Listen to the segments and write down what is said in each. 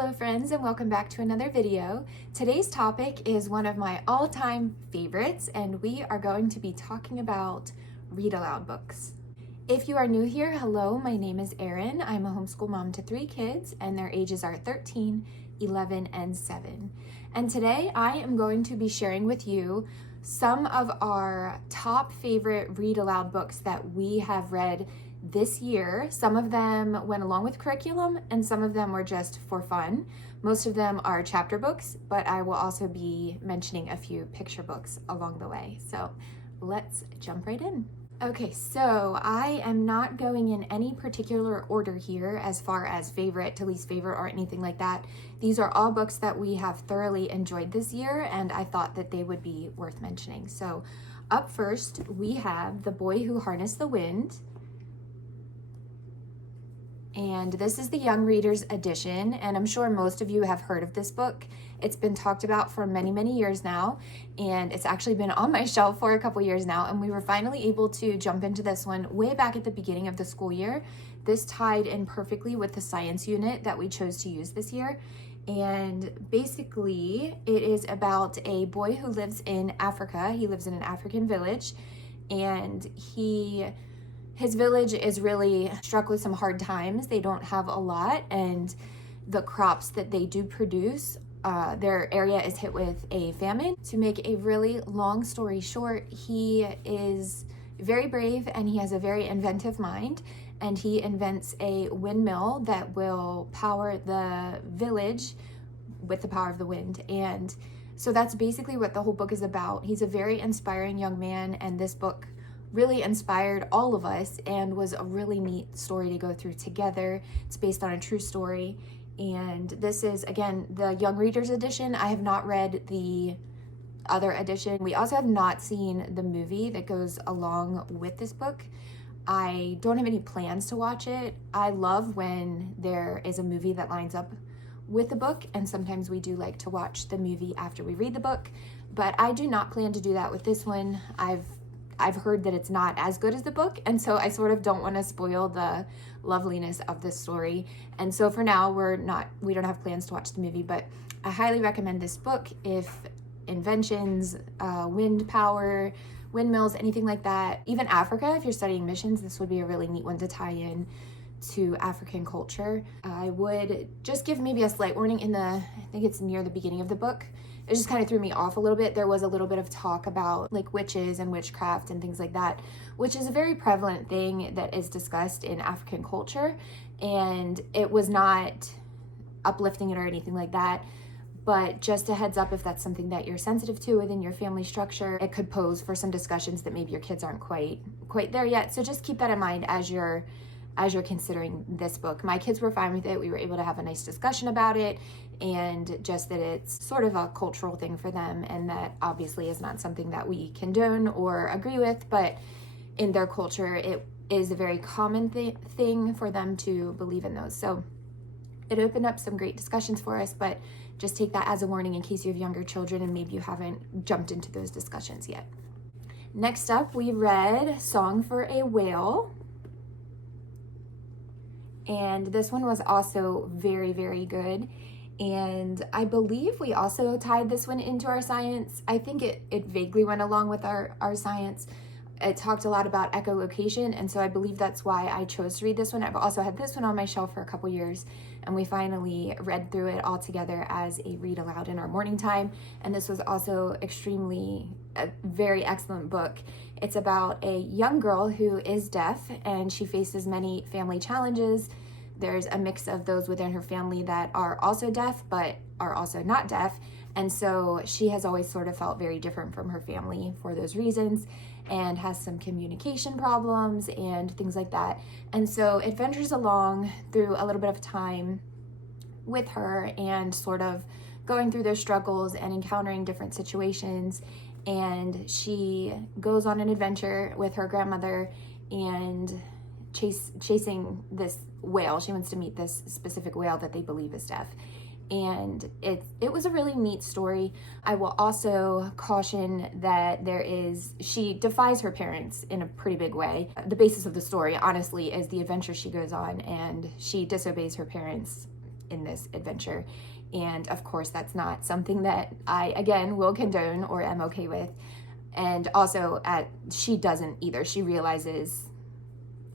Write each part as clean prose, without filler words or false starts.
Hello friends, and welcome back to another video. Today's topic is one of my all-time favorites, and we are going to be talking about read-aloud books. If you are new here, hello, my name is Erin. I'm a homeschool mom to 3 kids, and their ages are 13, 11, and 7. And today I am going to be sharing with you some of our top favorite read-aloud books that we have read this year. Some of them went along with curriculum and some of them were just for fun. Most of them are chapter books, but I will also be mentioning a few picture books along the way. So let's jump right in. Okay, so I am not going in any particular order here as far as favorite to least favorite or anything like that. These are all books that we have thoroughly enjoyed this year, and I thought that they would be worth mentioning. So up first, we have The Boy Who Harnessed the Wind. And this is the Young Readers edition, and I'm sure most of you have heard of this book. It's been talked about for many, many years now, and it's actually been on my shelf for a couple years now, and we were finally able to jump into this one way back at the beginning of the school year. This tied in perfectly with the science unit that we chose to use this year, and basically it is about a boy who lives in Africa. He lives in an African village, and his village is really struck with some hard times. They don't have a lot, and the crops that they do produce, their area is hit with a famine. To make a really long story short, he is very brave and he has a very inventive mind, and he invents a windmill that will power the village with the power of the wind. And so that's basically what the whole book is about. He's a very inspiring young man, and this book really inspired all of us and was a really neat story to go through together. It's based on a true story, and this is, again, the Young Readers edition. I have not read the other edition. We also have not seen the movie that goes along with this book. I don't have any plans to watch it. I love when there is a movie that lines up with the book, and sometimes we do like to watch the movie after we read the book, but I do not plan to do that with this one. I've heard that it's not as good as the book, and so I sort of don't want to spoil the loveliness of this story. And so for now, we don't have plans to watch the movie, but I highly recommend this book if inventions, wind power, windmills, anything like that, even Africa, if you're studying missions, this would be a really neat one to tie in to African culture. I would just give maybe a slight warning I think it's near the beginning of the book. It just kind of threw me off a little bit. There was a little bit of talk about like witches and witchcraft and things like that, which is a very prevalent thing that is discussed in African culture. And it was not uplifting it or anything like that, but just a heads up, if that's something that you're sensitive to within your family structure, it could pose for some discussions that maybe your kids aren't quite there yet. So just keep that in mind as you're considering this book. My kids were fine with it. We were able to have a nice discussion about it, and just that it's sort of a cultural thing for them, and that obviously is not something that we condone or agree with, but in their culture it is a very common thing for them to believe in those. So it opened up some great discussions for us, but just take that as a warning in case you have younger children and maybe you haven't jumped into those discussions yet. Next up, we read Song for a Whale. And this one was also very, very good. And I believe we also tied this one into our science. I think it vaguely went along with our science. It talked a lot about echolocation, and so I believe that's why I chose to read this one. I've also had this one on my shelf for a couple years, and we finally read through it all together as a read aloud in our morning time. And this was also a very excellent book. It's about a young girl who is deaf, and she faces many family challenges. There's a mix of those within her family that are also deaf, but are also not deaf. And so she has always sort of felt very different from her family for those reasons, and has some communication problems and things like that. And so it ventures along through a little bit of time with her and sort of going through their struggles and encountering different situations. And she goes on an adventure with her grandmother and chasing this whale. She wants to meet this specific whale that they believe is deaf. And it was a really neat story. I will also caution that she defies her parents in a pretty big way. The basis of the story, honestly, is the adventure she goes on, and she disobeys her parents in this adventure. And of course, that's not something that I, again, will condone or am okay with. And also, she doesn't either. She realizes,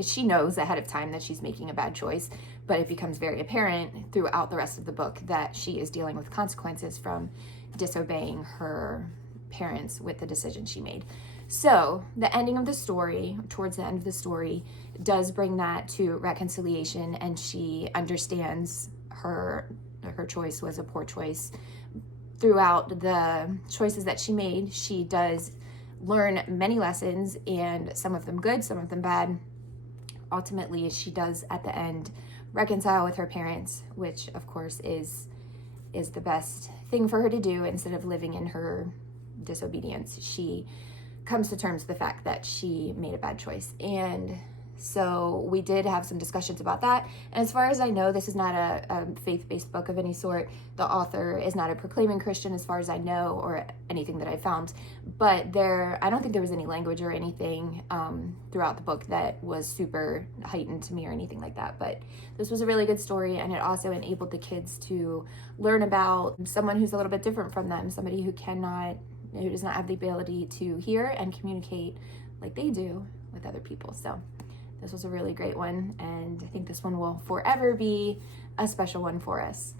she knows ahead of time that she's making a bad choice, but it becomes very apparent throughout the rest of the book that she is dealing with consequences from disobeying her parents with the decision she made. So the ending of the story, towards the end of the story, does bring that to reconciliation, and she understands her choice was a poor choice. Throughout the choices that she made, she does learn many lessons, and some of them good, some of them bad. Ultimately, she does at the end reconcile with her parents, which of course is the best thing for her to do. Instead of living in her disobedience, she comes to terms with the fact that she made a bad choice. And so we did have some discussions about that. And as far as I know, this is not a faith-based book of any sort. The author is not a proclaiming Christian as far as I know, or anything that I found. But I don't think there was any language or anything throughout the book that was super heightened to me or anything like that. But this was a really good story, and it also enabled the kids to learn about someone who's a little bit different from them, somebody who does not have the ability to hear and communicate like they do with other people. So this was a really great one, and I think this one will forever be a special one for us.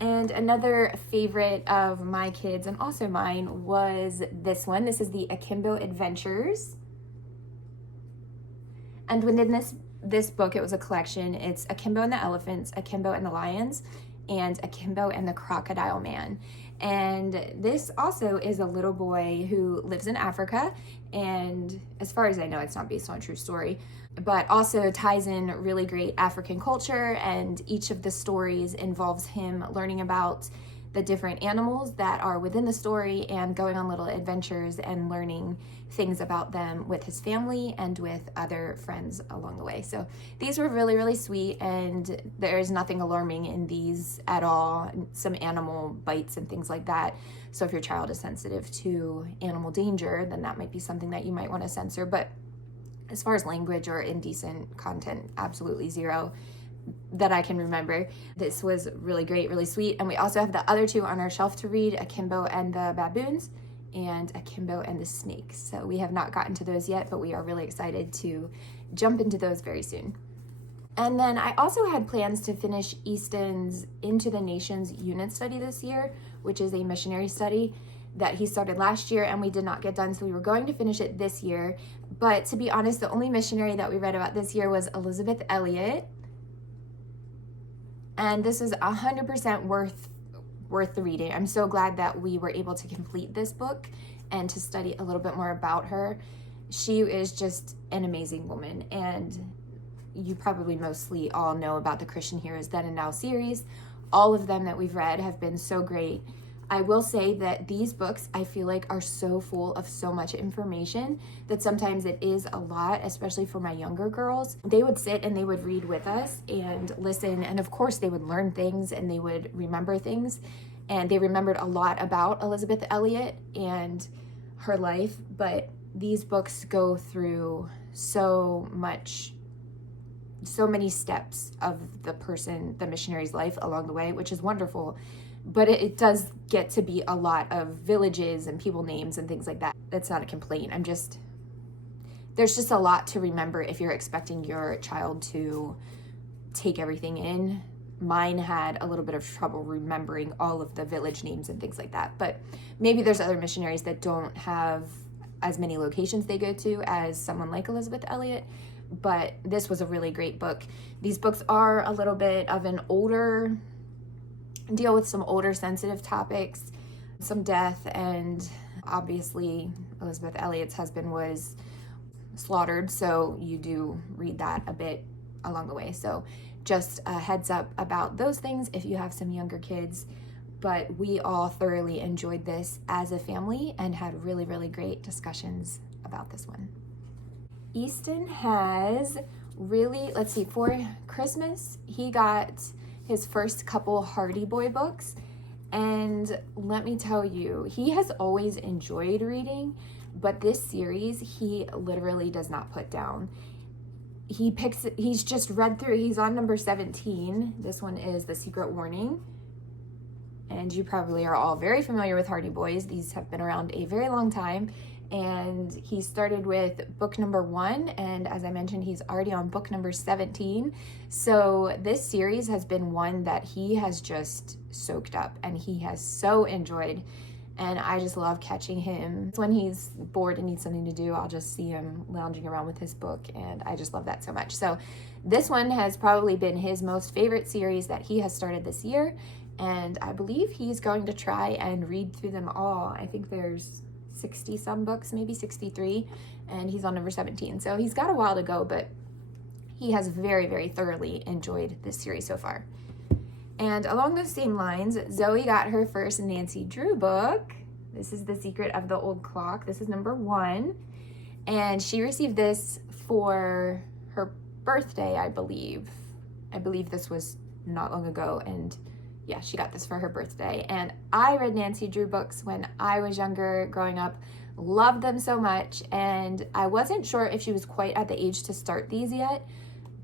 And another favorite of my kids, and also mine, was this one. This is the Akimbo Adventures. And within this book, it was a collection. It's Akimbo and the Elephants, Akimbo and the Lions, and Akimbo and the Crocodile Man. And this also is a little boy who lives in Africa, and as far as I know, it's not based on a true story, but also ties in really great African culture, and each of the stories involves him learning about the different animals that are within the story and going on little adventures and learning things about them with his family and with other friends along the way. So these were really, really sweet, and there is nothing alarming in these at all. Some animal bites and things like that. So if your child is sensitive to animal danger, then that might be something that you might want to censor. But as far as language or indecent content, absolutely zero that I can remember. This was really great, really sweet. And we also have the other two on our shelf to read, Akimbo and the Baboons and Akimbo and the Snakes. So we have not gotten to those yet, but we are really excited to jump into those very soon. And then I also had plans to finish Easton's Into the Nations unit study this year, which is a missionary study that he started last year, and we did not get done, so we were going to finish it this year. But to be honest, the only missionary that we read about this year was Elizabeth Elliot, and this is 100% worth the reading. I'm so glad that we were able to complete this book and to study a little bit more about her. She is just an amazing woman, and you probably mostly all know about the Christian Heroes Then and Now series. All of them that we've read have been so great. I will say that these books, I feel like, are so full of so much information that sometimes it is a lot, especially for my younger girls. They would sit and they would read with us and listen, and of course they would learn things and they would remember things, and they remembered a lot about Elizabeth Elliot and her life. But these books go through so many steps of the missionary's life along the way, which is wonderful. But it does get to be a lot of villages and people names and things like that. That's not a complaint. There's just a lot to remember if you're expecting your child to take everything in. Mine had a little bit of trouble remembering all of the village names and things like that. But maybe there's other missionaries that don't have as many locations they go to as someone like Elizabeth Elliot. But this was a really great book. These books are a little bit of an older, deal with some older sensitive topics, some death, and obviously Elizabeth Elliot's husband was slaughtered, so you do read that a bit along the way. So just a heads up about those things if you have some younger kids. But we all thoroughly enjoyed this as a family and had really, really great discussions about this one. Easton has for Christmas, he got his first couple Hardy Boy books, and let me tell you, he has always enjoyed reading, but this series he literally does not put down. he's just read through, he's on number 17. This one is The Secret Warning. And you probably are all very familiar with Hardy Boys. These have been around a very long time. And he started with book number 1, and as I mentioned, he's already on book number 17. So this series has been one that he has just soaked up and he has so enjoyed. And I just love catching him. When he's bored and needs something to do, I'll just see him lounging around with his book, and I just love that so much. So this one has probably been his most favorite series that he has started this year, and I believe he's going to try and read through them all. I think there's 60 some books, maybe 63, and he's on number 17. So he's got a while to go, but he has very, very thoroughly enjoyed this series so far. And along those same lines, Zoe got her first Nancy Drew book. This is The Secret of the Old Clock. This is number 1. And she received this for her birthday, I believe. I believe this was not long ago, and yeah, she got this for her birthday. And I read Nancy Drew books when I was younger, growing up, loved them so much, and I wasn't sure if she was quite at the age to start these yet,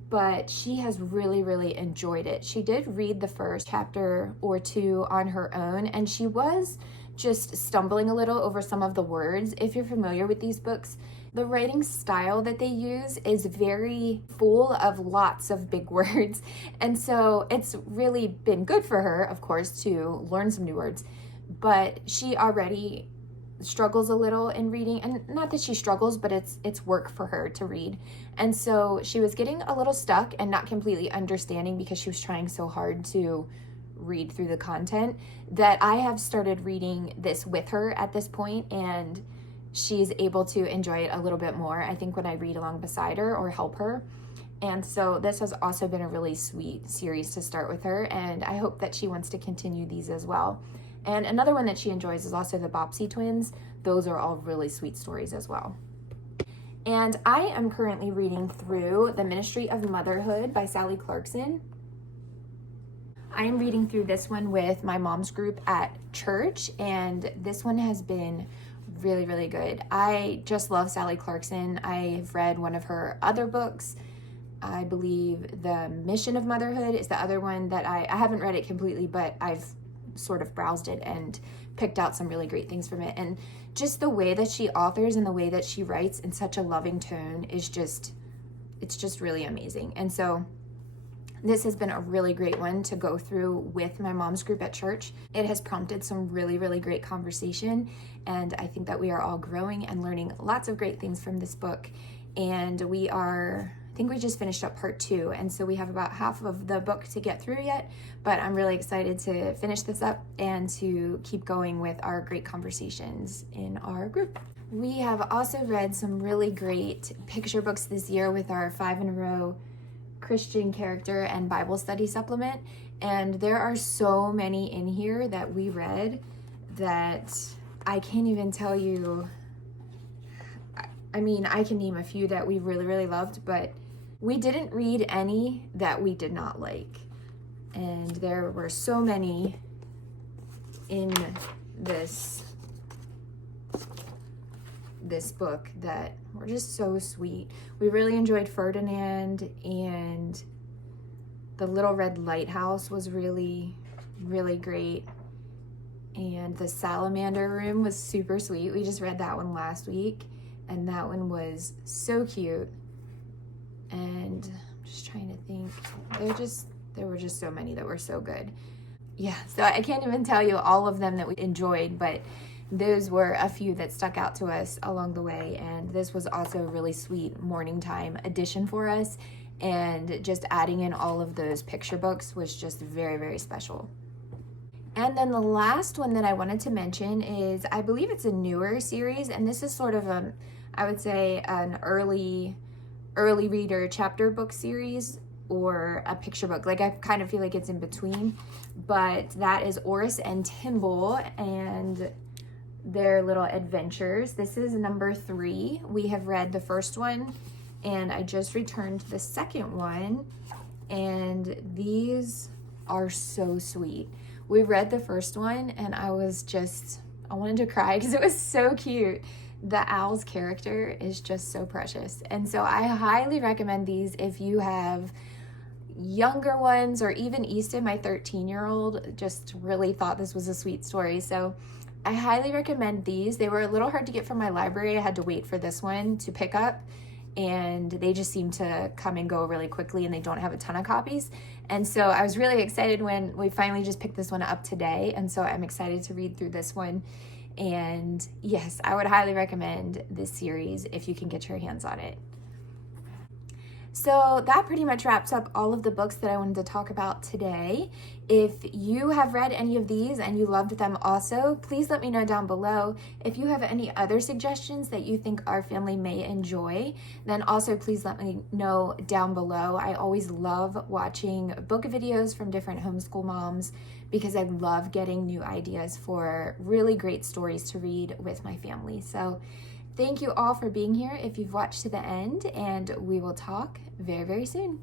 but she has really, really enjoyed it. She did read the first chapter or 2 on her own, and she was just stumbling a little over some of the words. If you're familiar with these books, the writing style that they use is very full of lots of big words. And so it's really been good for her, of course, to learn some new words, but she already struggles a little in reading, and not that she struggles, but it's work for her to read. And so she was getting a little stuck and not completely understanding because she was trying so hard to read through the content, that I have started reading this with her at this point, and she's able to enjoy it a little bit more, I think, when I read along beside her or help her. And so this has also been a really sweet series to start with her, and I hope that she wants to continue these as well. And another one that she enjoys is also the Bobbsey twins. Those are all really sweet stories as well. And I am currently reading through The Ministry of Motherhood by Sally Clarkson. I am reading through this one with my mom's group at church, and this one has been really, really good. I just love Sally Clarkson. I've read one of her other books. I believe The Mission of Motherhood is the other one that I haven't read it completely, but I've sort of browsed it and picked out some really great things from it. And just the way that she authors and the way that she writes in such a loving tone is just, it's just really amazing. And so this has been a really great one to go through with my mom's group at church. It has prompted some really, really great conversation, and I think that we are all growing and learning lots of great things from this book. And I think we just finished up part 2, and so we have about half of the book to get through yet, but I'm really excited to finish this up and to keep going with our great conversations in our group. We have also read some really great picture books this year with our 5 in a row Christian character and Bible study supplement, and there are so many in here that we read that I can't even tell you. I mean, I can name a few that we really, really loved, but we didn't read any that we did not like. And there were so many in this book that were just so sweet. We really enjoyed Ferdinand, and The Little Red Lighthouse was really, really great. And The Salamander Room was super sweet. We just read that one last week, and that one was so cute. And I'm just trying to think. There were just so many that were so good. Yeah, so I can't even tell you all of them that we enjoyed, but those were a few that stuck out to us along the way. And this was also a really sweet morning time addition for us. And just adding in all of those picture books was just very, very special. And then the last one that I wanted to mention is, I believe it's a newer series, and this is sort of I would say an early reader chapter book series, or a picture book. Like, I kind of feel like it's in between, but that is Oris and Timble and their little adventures. This is number 3. We have read the first one, and I just returned the second one, and these are so sweet. We read the first one, and I wanted to cry because it was so cute. The owl's character is just so precious. And so I highly recommend these if you have younger ones, or even Easton, my 13-year-old, just really thought this was a sweet story. So I highly recommend these. They were a little hard to get from my library. I had to wait for this one to pick up, and they just seem to come and go really quickly, and they don't have a ton of copies. And so I was really excited when we finally just picked this one up today, and so I'm excited to read through this one. And yes, I would highly recommend this series if you can get your hands on it. So that pretty much wraps up all of the books that I wanted to talk about today. If you have read any of these and you loved them also, please let me know down below. If you have any other suggestions that you think our family may enjoy, then also please let me know down below. I always love watching book videos from different homeschool moms because I love getting new ideas for really great stories to read with my family. So thank you all for being here if you've watched to the end, and we will talk very, very soon.